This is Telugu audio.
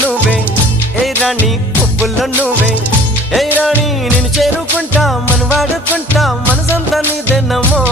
నువ్వే ఏ రాణి పువ్వుల్లో నువ్వే ఏ రాణి నేను చేరుకుంటా మన వాడుకుంటా మనసంతా నీదెన్నమో